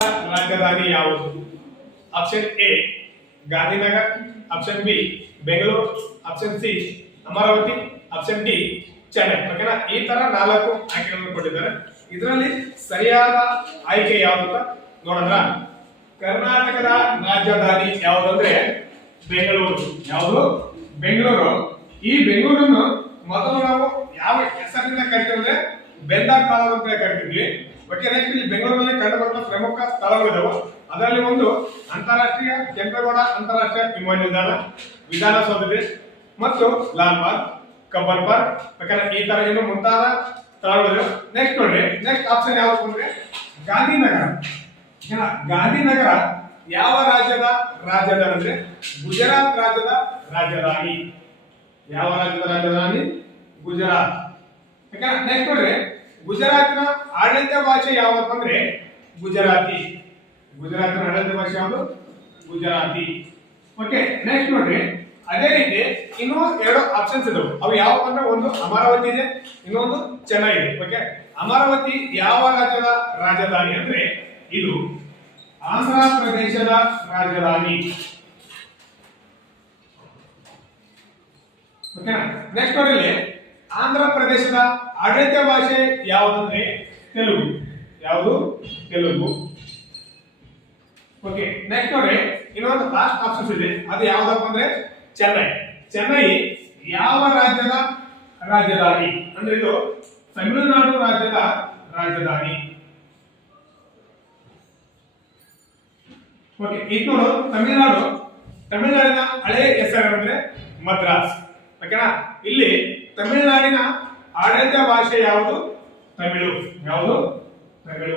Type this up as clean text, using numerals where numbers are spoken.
ರಾಜಧಾನಿ ಯಾವುದು? Option A Gandhinagar, option B Bengaluru, option C Amaravati, option D Chennai. ಓಕೆನಾ? ಈ ತರ 4 ಆಯ್ಕೆಗಳನ್ನು ಕೊಟ್ಟಿದ್ದಾರೆ. ಇದರಲ್ಲಿ ಸರಿಯಾದ ಆಯ್ಕೆ ಯಾವುದು ಅಂತ ನೋಡೋಣ. ಕರ್ನಾಟಕದ ರಾಜಧಾನಿ ಯಾವುದಂದ್ರೆ ಬೆಂಗಳೂರು. ಯಾವುದು? ಬೆಂಗಳೂರು. ಈ ಬೆಂಗಳೂರನ್ನು ಮೊದಲು ನಾವು ಯಾವ ಹೆಸರಿನಿಂದ ಕರಿತೀವಿ ಅಂದ್ರೆ ಬೆಂದಾರ್ ತಾಲೂಕು ಅಂತ ಕರಿತಿದ್ವಿ. ಓಕೆ, ನೆಕ್ಸ್ಟ್ ಇಲ್ಲಿ ಬೆಂಗಳೂರಿನಲ್ಲಿ ಕಂಡುಬರುವ ಪ್ರಮುಖ ಸ್ಥಳಗಳಿದಾವೆ. ಅದರಲ್ಲಿ ಒಂದು ಅಂತಾರಾಷ್ಟ್ರೀಯ ಕೆಂಪೇಗೌಡ ಅಂತಾರಾಷ್ಟ್ರೀಯ ವಿಮಾನ ನಿಲ್ದಾಣ, ವಿಧಾನಸೌಧ ಮತ್ತು ಲಾಲ್ ಬಾಗ್, ಕಬ್ಬನ್ ಪಾರ್ಕ್. ಯಾಕಂದ್ರೆ ಈ ತರ ಏನು ಮುಂತಾದ ಸ್ಥಳಗಳು. ನೆಕ್ಸ್ಟ್ ನೋಡ್ರಿ, ನೆಕ್ಸ್ಟ್ ಆಪ್ಷನ್ ಯಾವುದು ಅಂದ್ರೆ ಗಾಂಧಿನಗರ. ಗಾಂಧಿನಗರ ಯಾವ ರಾಜ್ಯದ ರಾಜಧಾನಿ ಅಂದ್ರೆ ಗುಜರಾತ್ ರಾಜ್ಯದ ರಾಜಧಾನಿ. ಯಾವ ರಾಜ್ಯದ ರಾಜಧಾನಿ? ಗುಜರಾತ್. ನೆಕ್ಸ್ಟ್ ನೋಡ್ರಿ, ಗುಜರಾತ್ನ ಆಡಳಿತ ಭಾಷೆ ಯಾವುದು ಅಂದ್ರೆ ಗುಜರಾತಿ. ಗುಜರಾತ್ನ ಆಡಳಿತ ಭಾಷೆ ಯಾವುದು? ಗುಜರಾತಿ. ಓಕೆ, ನೆಕ್ಸ್ಟ್ ನೋಡ್ರಿ, ಅದೇ ರೀತಿ ಇನ್ನೂ 2 ಆಪ್ಷನ್ಸ್ ಇದಾವೆ. ಅವು ಯಾವ ಅಂದ್ರೆ ಒಂದು ಅಮರಾವತಿ ಇದೆ, ಇನ್ನೊಂದು ಚೆನ್ನೈ ಇದೆ. ಓಕೆ, ಅಮರಾವತಿ ಯಾವ ರಾಜ್ಯದ ರಾಜಧಾನಿ ಅಂದ್ರೆ ಇದು ಆಂಧ್ರ ಪ್ರದೇಶದ ರಾಜಧಾನಿ. ಓಕೆನಾ? ನೆಕ್ಸ್ಟ್ ನೋಡಿ, ಆಂಧ್ರ ಪ್ರದೇಶದ ಆಡಳಿತ ಭಾಷೆ ಯಾವುದಂದ್ರೆ ತೆಲುಗು. ಯಾವುದು? ತೆಲುಗು. ಓಕೆ, ನೆಕ್ಸ್ಟ್ ನೋಡಿ, ಇನ್ನೊಂದು ಲಾಸ್ಟ್ ಆಪ್ಷನ್ಸ್ ಇದೆ. ಅದು ಯಾವ್ದಪ್ಪ ಅಂದ್ರೆ ಚೆನ್ನೈ. ಚೆನ್ನೈ ಯಾವ ರಾಜ್ಯದ ರಾಜಧಾನಿ ಅಂದ್ರೆ ಇದು ತಮಿಳುನಾಡು ರಾಜ್ಯದ ರಾಜಧಾನಿ. ಓಕೆ, ಇದು ತಮಿಳುನಾಡಿನ ಹಳೆಯ ಹೆಸರು ಅಂದ್ರೆ ಮದ್ರಾಸ್. ಓಕೆನಾ? ಇಲ್ಲಿ ತಮಿಳುನಾಡಿನ ಆಡಳಿತ ಭಾಷೆ ಯಾವುದು? ತಮಿಳು. ಯಾವುದು? ತಮಿಳು.